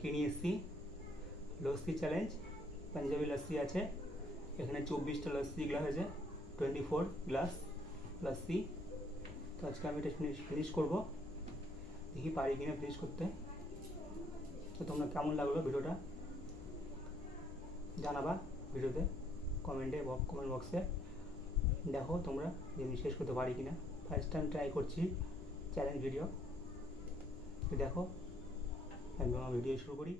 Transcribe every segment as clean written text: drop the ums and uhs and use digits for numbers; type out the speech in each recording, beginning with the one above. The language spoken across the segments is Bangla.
আজকে নিয়ে এসেছি লস্যি চ্যালেঞ্জ। পাঞ্জাবি লস্যি আছে, এখানে 24টা লস্যি গ্লাস আছে, 24 গ্লাস লস্যি। তো আজকে আমি এটা ফিনিশ করবো, দেখি পারি কিনা ফিনিশ করতে। তো তোমরা কেমন লাগলো ভিডিওটা জানাবা ভিডিওতে, কমেন্ট বক্সে। দেখো তোমরা যে আমি শেষ করতে পারি কিনা। ফার্স্ট টাইম ট্রাই করছি চ্যালেঞ্জ ভিডিও। তো দেখো আমি আমার ভিডিও শুরু করি।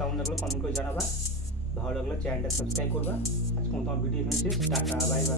কেমন লাগলো কমেন্ট করে জানাবা, ভালো লাগলে চ্যানেলটা সাবস্ক্রাইব করবা। আজকে তোমার ভিডিও এখানে শেষ, টাটা বাই বাই।